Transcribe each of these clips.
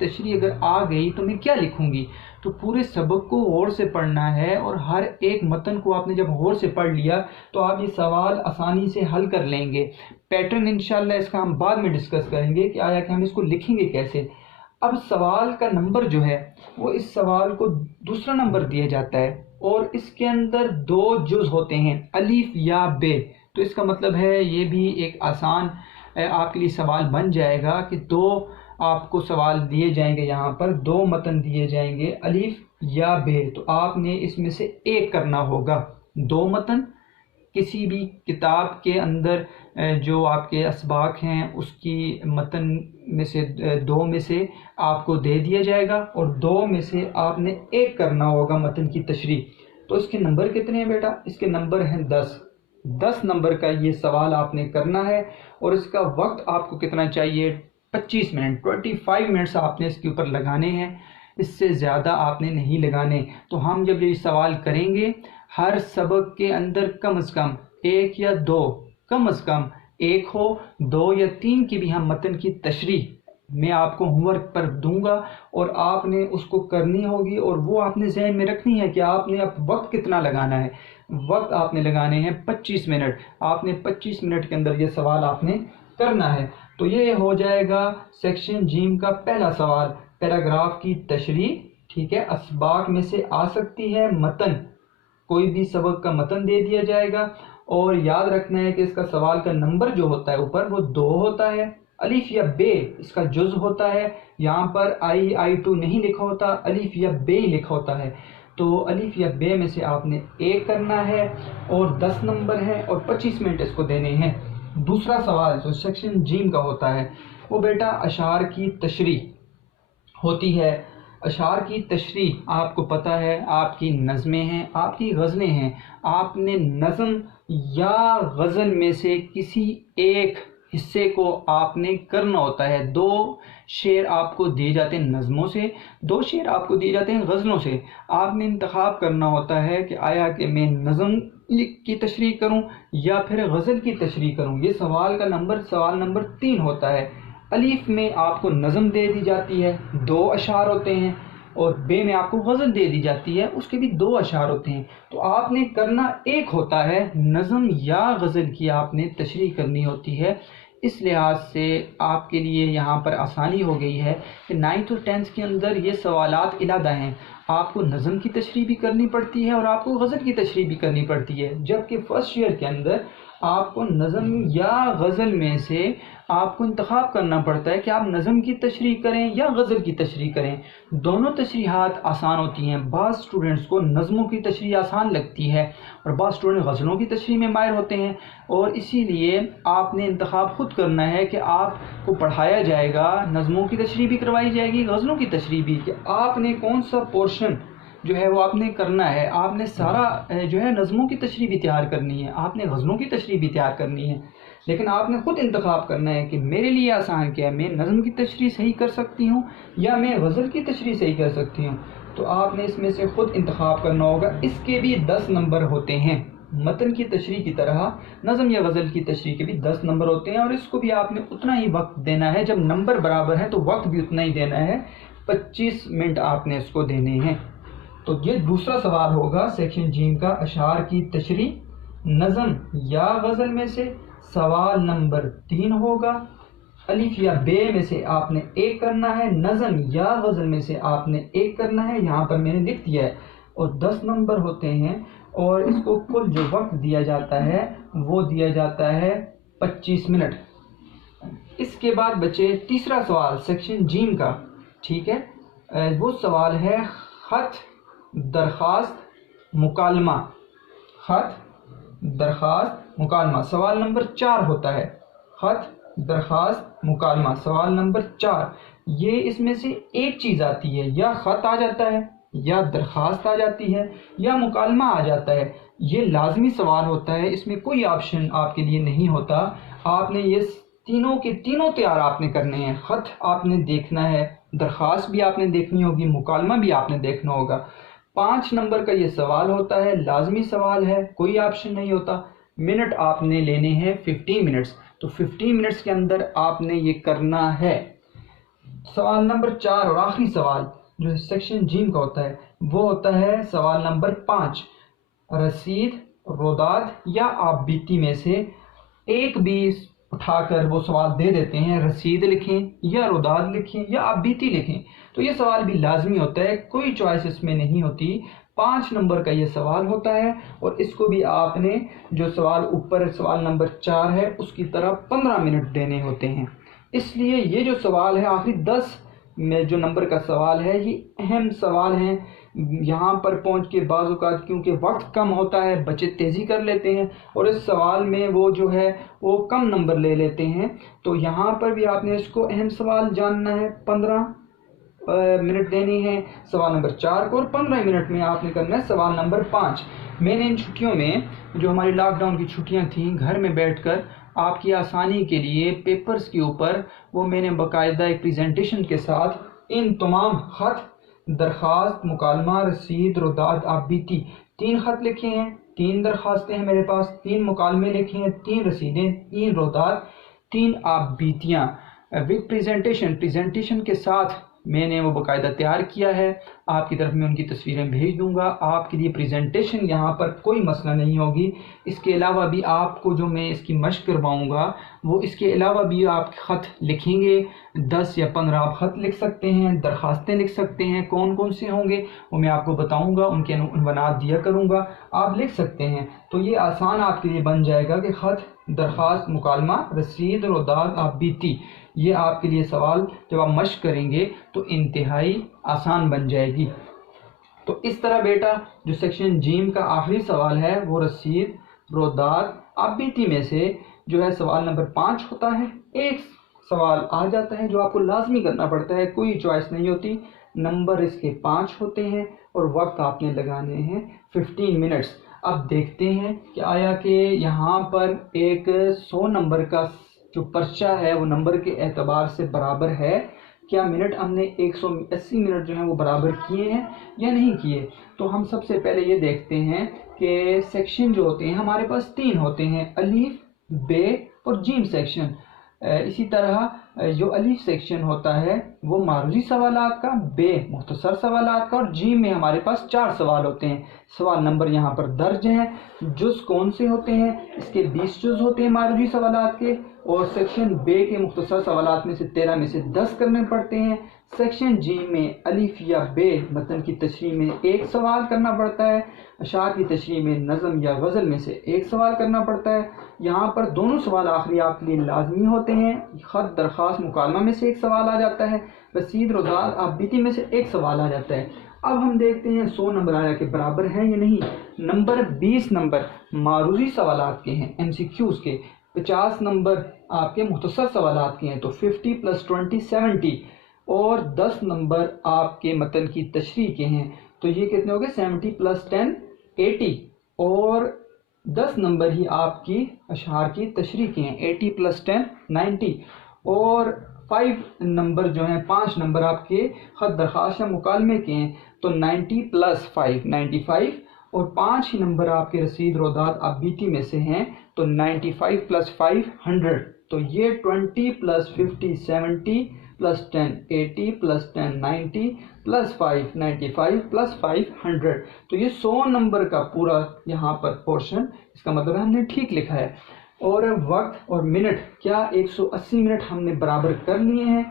तशरीह अगर आ गई तो मैं क्या लिखूंगी। तो पूरे सबक को गौर से पढ़ना है और हर एक मतन को आपने जब गौर से पढ़ लिया तो आप ये सवाल आसानी से हल कर लेंगे। पैटर्न इंशाल्लाह इसका हम बाद में डिस्कस करेंगे कि आया कि हम इसको लिखेंगे कैसे। अब सवाल का नंबर जो है वो इस सवाल को दूसरा नंबर दिया जाता है और इसके अंदर दो जुज होते हैं, अलीफ या बे। तो इसका मतलब है ये भी एक आसान आपके लिए सवाल बन जाएगा कि दो आपको सवाल दिए जाएंगे, यहाँ पर दो मतन दिए जाएंगे अलीफ या बे, तो आपने इसमें से एक करना होगा। दो मतन किसी भी किताब के अंदर जो आपके असबाक हैं उसकी मतन में से दो में से आपको दे दिया जाएगा और दो में से आपने एक करना होगा मतन की तशरीह। तो इसके नंबर कितने हैं बेटा? इसके नंबर हैं 10। 10 नंबर का ये सवाल आपने करना है और इसका वक्त आपको कितना चाहिए? 25 मिनट, 25 मिनट्स आपने इसके ऊपर लगाने हैं, इससे ज़्यादा आपने नहीं लगाने। तो हम जब ये सवाल करेंगे हर सबक के अंदर कम से कम एक या दो, कम से कम एक हो, दो या तीन की भी हम मतन की तशरीह मैं आपको होमवर्क पर दूंगा और आपने उसको करनी होगी और वो आपने जहन में रखनी है कि आपने अब वक्त कितना लगाना है। वक्त आपने लगाने हैं 25 मिनट। आपने 25 मिनट के अंदर ये सवाल आपने करना है। तो ये हो जाएगा सेक्शन जीम का पहला सवाल, पैराग्राफ की तशरीह। ठीक है, असबाक में से आ सकती है मतन, कोई भी सबक का मतन दे दिया जाएगा और याद रखना है कि इसका सवाल का नंबर जो होता है ऊपर वो 2 होता है। अलिफ या बे इसका जुज होता है, यहाँ पर I2 नहीं लिखा होता, अलिफ या बे लिखा होता है। तो अलिफ या बे में से आपने एक करना है और 10 नंबर है और 25 मिनट इसको देने हैं। दूसरा सवाल जो सेक्शन जीम का होता है वो बेटा अशार की तशरीह होती है। अशार की तशरीह आपको पता है आपकी नज़में हैं, आपकी गज़लें हैं। आपने नज़म या गज़ल में से किसी एक हिस्से को आपने करना होता है। 2 शेर आपको दिए जाते हैं नज़मों से, 2 शेर आपको दिए जाते हैं गज़लों से। आपने इंतखाब करना होता है कि आया कि मैं नज़म की तशरीह करूं या फिर गज़ल की तशरीह करूं। ये सवाल का नंबर सवाल नंबर 3 होता है। अलीफ में आपको नज़म दे दी जाती है, 2 अशार होते हैं, और बे में आपको गज़ल दे दी जाती है, उसके भी 2 अशार होते हैं। तो आपने करना एक होता है, नज़म या गज़ल की आपने तशरीह करनी होती है। इस लिहाज से आपके लिए यहाँ पर आसानी हो गई है कि 9th और 10th के अंदर ये सवालात इलादा हैं। आपको नज़म की तशरीह भी करनी पड़ती है और आपको गज़ल की तशरीह भी करनी पड़ती है, जबकि फर्स्ट ईयर के अंदर आपको नज़म या गज़ल में से आपको इंतखाब करना पड़ता है कि आप नज़म की तशरीह करें या गज़ल की तशरीह करें। दोनों तशरीहात आसान होती हैं। बाज़ स्टूडेंट्स को नज़मों की तशरीह आसान लगती है और बाज़ स्टूडेंट गज़लों की तशरीह में माहिर होते हैं, और इसीलिए आपने इंतखाब खुद करना है कि आपको पढ़ाया जाएगा, नज़मों की तशरीह भी करवाई जाएगी, गज़लों की तशरीह भी, कि आपने कौन सा पोर्शन जो है वो आपने करना है। आपने सारा जो है नज़मों की तशरीह भी तैयार करनी है, आपने गज़लों की तशरीह भी तैयार करनी है, लेकिन आपने खुद इंतखाब करना है कि मेरे लिए आसान क्या है, मैं नज़म की तशरीह सही कर सकती हूँ या मैं गज़ल की तशरीह सही कर सकती हूँ। तो आपने इसमें से खुद इंतखाब करना होगा। इसके भी 10 नंबर होते हैं, मतन की तशरीह की तरह नज़म या गज़ल की तशरीह के भी 10 नंबर होते हैं, और इसको भी आपने उतना ही वक्त देना है। जब नंबर बराबर है तो वक्त भी उतना ही देना है, 25 मिनट आपने इसको देने हैं। तो ये दूसरा सवाल होगा सेक्शन जीम का, अशार की तशरीह नज़म या गज़ल में से। सवाल नंबर 3 होगा, अलिफ या बे में से आपने एक करना है, नज़म या गज़ल में से आपने एक करना है। यहाँ पर मैंने लिख दिया है, और 10 नंबर होते हैं, और इसको कुल जो वक्त दिया जाता है वो दिया जाता है 25 मिनट। इसके बाद बचे तीसरा सवाल सेक्शन जीम का, ठीक है, वो सवाल है ख़त दरख्वास्त मुकालमा। ख़त दरख्वास्त मुकालमा सवाल नंबर 4 होता है। ख़त दरख्वास्त मुकालमा सवाल नंबर 4, ये इसमें से एक चीज़ आती है, या ख़त आ जाता है, या दरख्वास्त आ जाती है, या मुकालमा आ जाता है। ये लाजमी सवाल होता है, इसमें कोई ऑप्शन आपके लिए नहीं होता। आपने ये तीनों के तीनों तैयार आपने करने हैं। ख़त आपने देखना है, दरख्वास्त भी आपने देखनी होगी, मुकालमा भी आपने देखना होगा। 5 नंबर का ये सवाल होता है, लाजमी सवाल है, कोई ऑप्शन नहीं होता। मिनट आपने लेने हैं 15 मिनट्स। तो 15 मिनट्स के अंदर आपने ये करना है। सवाल नंबर 4 और आखिरी सवाल जो सेक्शन जीम का होता है वो होता है सवाल नंबर 5। रसीद, रोदाद या आप बीती में से एक भी उठाकर वो सवाल दे देते हैं, रसीद लिखें या रोदाद लिखें या आप बीती लिखें। तो ये सवाल भी लाजमी होता है, कोई चॉइस इसमें नहीं होती। 5 नंबर का ये सवाल होता है और इसको भी आपने जो सवाल ऊपर सवाल नंबर 4 है उसकी तरह 15 मिनट देने होते हैं। इसलिए ये जो सवाल है आखिरी 10 में जो नंबर का सवाल है ये अहम सवाल हैं। यहाँ पर पहुँच के बाज़ औक़ात क्योंकि वक्त कम होता है बच्चे तेज़ी कर लेते हैं और इस सवाल में वो जो है वो कम नंबर ले लेते हैं। तो यहाँ पर भी आपने इसको अहम सवाल जानना है, 15 मिनट देनी है सवाल नंबर 4 को और 15 मिनट में आपने करना है सवाल नंबर 5। मैंने इन छुट्टियों में जो हमारी लॉकडाउन की छुट्टियां थीं घर में बैठकर आपकी आसानी के लिए पेपर्स के ऊपर वो मैंने बाकायदा एक प्रेजेंटेशन के साथ इन तमाम ख़त, दरख्वास्त, मुकालमा, रसीद, रोदाद, आप बीती 3 ख़त लिखे हैं, 3 दरख्वास्तें हैं मेरे पास, 3 मुकालमे लिखे हैं, 3 रसीदें, 3 रोदाद, 3 आप बीतियाँ विद प्रेजेंटेशन के साथ मैंने वो बाकायदा तैयार किया है। आपकी तरफ में उनकी तस्वीरें भेज दूंगा। आपके लिए प्रेजेंटेशन यहाँ पर कोई मसला नहीं होगी। इसके अलावा भी आपको जो मैं इसकी मशक करवाऊँगा वो इसके अलावा भी आप ख़त लिखेंगे, 10 या 15 आप ख़त लिख सकते हैं, दरख्वास्तें लिख सकते हैं। कौन कौन से होंगे वो मैं आपको बताऊँगा, उनके उन्वानात दिया करूँगा, आप लिख सकते हैं। तो ये आसान आपके लिए बन जाएगा कि ख़त, दरख्वास्त, मुकालमा, रसीद, रोदाद, आप बीती, ये आपके लिए सवाल जब आप मशक करेंगे तो इंतहाई आसान बन जाएगी। तो इस तरह बेटा जो सेक्शन जीम का आखिरी सवाल है वो रसीद, रोदाद, आप बीती में से जो है सवाल नंबर 5 होता है। एक सवाल आ जाता है जो आपको लाजमी करना पड़ता है, कोई चॉइस नहीं होती। नंबर इसके 5 होते हैं और वक्त आपने लगाने हैं 15 मिनट्स। अब देखते हैं कि आया कि यहाँ पर एक 100 नंबर का जो पर्चा है वो नंबर के एतबार से बराबर है, क्या मिनट हमने 180 मिनट जो है वो बराबर किए हैं या नहीं किए। तो हम सबसे पहले ये देखते हैं कि सेक्शन जो होते हैं हमारे पास 3 होते हैं, अलीफ, बे और जीम सेक्शन। इसी तरह जो अलीफ सेक्शन होता है वो मारूजी सवालात का, बे मुख्तसर सवालात का और जीम में हमारे पास 4 सवाल होते हैं। सवाल नंबर यहाँ पर दर्ज हैं। जुज़ कौन से होते हैं, इसके 20 जुज़ होते हैं मारूजी सवालात के और सेक्शन बे के मुख्तसर सवालात में से 13 में से 10 करने पड़ते हैं। सेक्शन जी में अलिफ या बे मतन की तशरीह में 1 सवाल करना पड़ता है, अशार की तशरीह में नज़म या गज़ल में से 1 सवाल करना पड़ता है। यहाँ पर दोनों सवाल आखिरी आपके लिए लाजमी होते हैं। ख़त, दरख्वास्त, मुकालमा में से 1 सवाल आ जाता है, रसीद, रोदाद, आप बीती में से 1 सवाल आ जाता है। अब हम देखते हैं 100 नंबर आया के बराबर हैं या नहीं। नंबर 20 नंबर मारूजी सवालात के हैं, MCQs के, 50 नंबर आपके मुख्तसर सवालात के हैं, तो 50 + 20 70 और 10 नंबर आपके मतन की तशरीह के हैं, तो ये कितने हो गए 70 + 10 80 और 10 नंबर ही आपकी अशआर की तशरीह के हैं, 80 + 10 90 और 5 नंबर जो हैं 5 नंबर आपके ख़त, दरख्वास्त या मुकालमे के हैं, तो 90 + 5 95 और 5 ही नंबर आपके रसीद, रोदाद, आप बीती में से हैं, तो 95 + 5 100, तो ये 20 + 50 70 + 10 80 + 10 90 + 5 95 + 5 100, तो ये 100 नंबर का पूरा यहाँ पर पोर्शन, इसका मतलब है हमने ठीक लिखा है। और वक्त और मिनट क्या 180 मिनट हमने बराबर कर लिए हैं,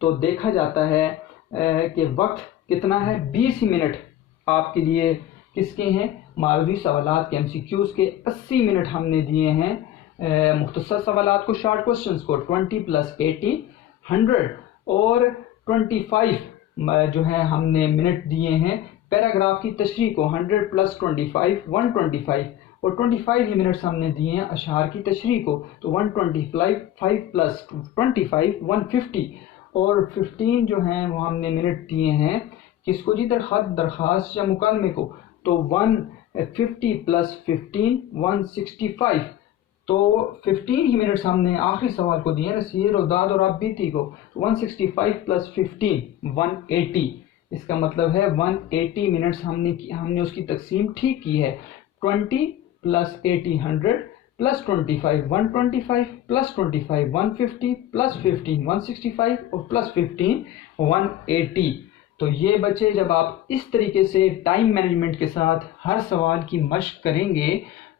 तो देखा जाता है कि वक्त कितना है 20 मिनट आपके लिए किसके हैं, मारूजी सवालात के MCQs के। 80 मिनट हमने दिए हैं मुख्तसर सवालात को, शॉर्ट क्वेश्चंस को, 20 + 80 100 और 25 जो है हमने मिनट दिए हैं पैराग्राफ की तशरीह को, 100 + 25 125 और 25 ही मिनट्स हमने दिए हैं अशआर की तशरीह को, तो 125 + 25 150 और 15 जो हैं वो हमने मिनट दिए हैं किसको जी, ख़त, दरख्वास्त या मुकालमे को, तो 150 + 15 165, तो 15 ही मिनट्स हमने आखिरी सवाल को दिए रसीद, रोदाद और आप बीती को, 165 + 15 180, इसका मतलब है 180 मिनट्स हमने उसकी तकसीम ठीक की है। 20 + 80 100 प्लस 25 125 प्लस 25 150 प्लस 15 165 और प्लस 15 180। तो ये बच्चे जब आप इस तरीके से टाइम मैनेजमेंट के साथ हर सवाल की मशक करेंगे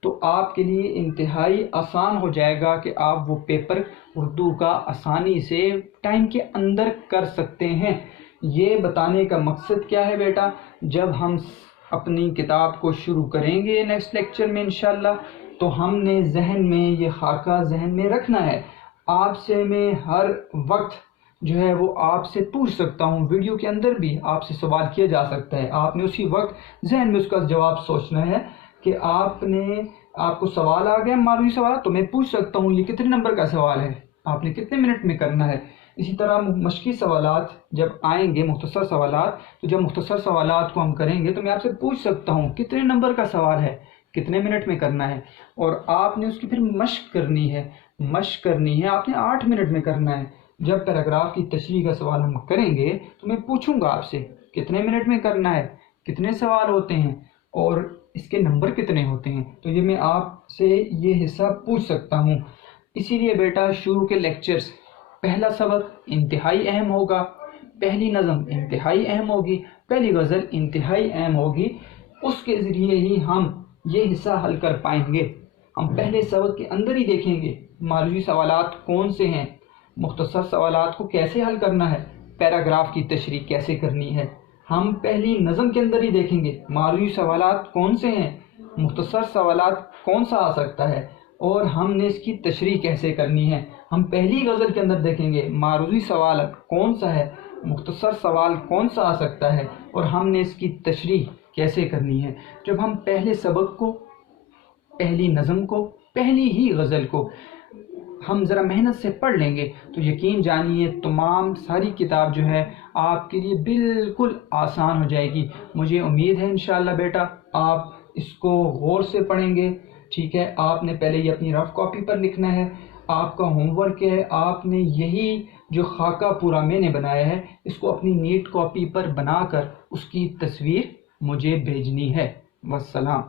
तो आपके लिए इंतहाई आसान हो जाएगा कि आप वो पेपर उर्दू का आसानी से टाइम के अंदर कर सकते हैं। ये बताने का मकसद क्या है बेटा, जब हम अपनी किताब को शुरू करेंगे नेक्स्ट लेक्चर में इंशाल्लाह, तो हमने जहन में ये खाका जहन में रखना है। आपसे मैं हर वक्त जो है वो आपसे पूछ सकता हूँ, वीडियो के अंदर भी आपसे सवाल किया जा सकता है, आपने उसी वक्त जहन में उसका जवाब सोचना है कि आपको सवाल आ गया मालूमी सवाल, तो मैं पूछ सकता हूँ ये कितने नंबर का सवाल है, आपने कितने मिनट में करना है। इसी तरह मशकी सवालात जब आएंगे, मुख्तसर सवालात, तो जब मुख्तसर सवालात को हम करेंगे तो मैं आपसे पूछ सकता हूँ कितने नंबर का सवाल है, कितने मिनट में करना है, और आपने उसकी फिर मशक करनी है आपने 8 मिनट में करना है। जब पैराग्राफ की तशरीह का सवाल हम करेंगे तो मैं पूछूंगा आपसे कितने मिनट में करना है, कितने सवाल होते हैं और इसके नंबर कितने होते हैं, तो ये मैं आपसे ये हिस्सा पूछ सकता हूँ। इसीलिए बेटा शुरू के लेक्चर्स, पहला सबक इंतहाई अहम होगा, पहली नज़म इंतहाई अहम होगी, पहली गज़ल इंतहाई अहम होगी, उसके ज़रिए ही हम ये हिस्सा हल कर पाएंगे। हम पहले सबक के अंदर ही देखेंगे मालूमी सवालात कौन से हैं, मुख्तसर सवालात को कैसे हल करना है, पैराग्राफ की तशरीह कैसे करनी है। हम पहली नज़म के अंदर ही देखेंगे मालूमी सवालात कौन से हैं, मुख्तसर सवालात कौन सा आ सकता है और हमने इसकी तशरीह कैसे करनी है। हम पहली गज़ल के अंदर देखेंगे मारूजी सवाल कौन सा है, मुख्तसर सवाल कौन सा आ सकता है और हमने इसकी तशरीह कैसे करनी है। जब हम पहले सबक को, पहली नज़म को, पहली ही गज़ल को हम ज़रा मेहनत से पढ़ लेंगे तो यकीन जानिए तमाम सारी किताब जो है आपके लिए बिल्कुल आसान हो जाएगी। मुझे उम्मीद है इंशाअल्लाह बेटा आप इसको गौर से पढ़ेंगे। ठीक है, आपने पहले ये अपनी रफ़ कॉपी पर लिखना है, आपका होमवर्क है, आपने यही जो खाका पूरा मैंने बनाया है इसको अपनी नीट कॉपी पर बनाकर उसकी तस्वीर मुझे भेजनी है। वस्सलाम।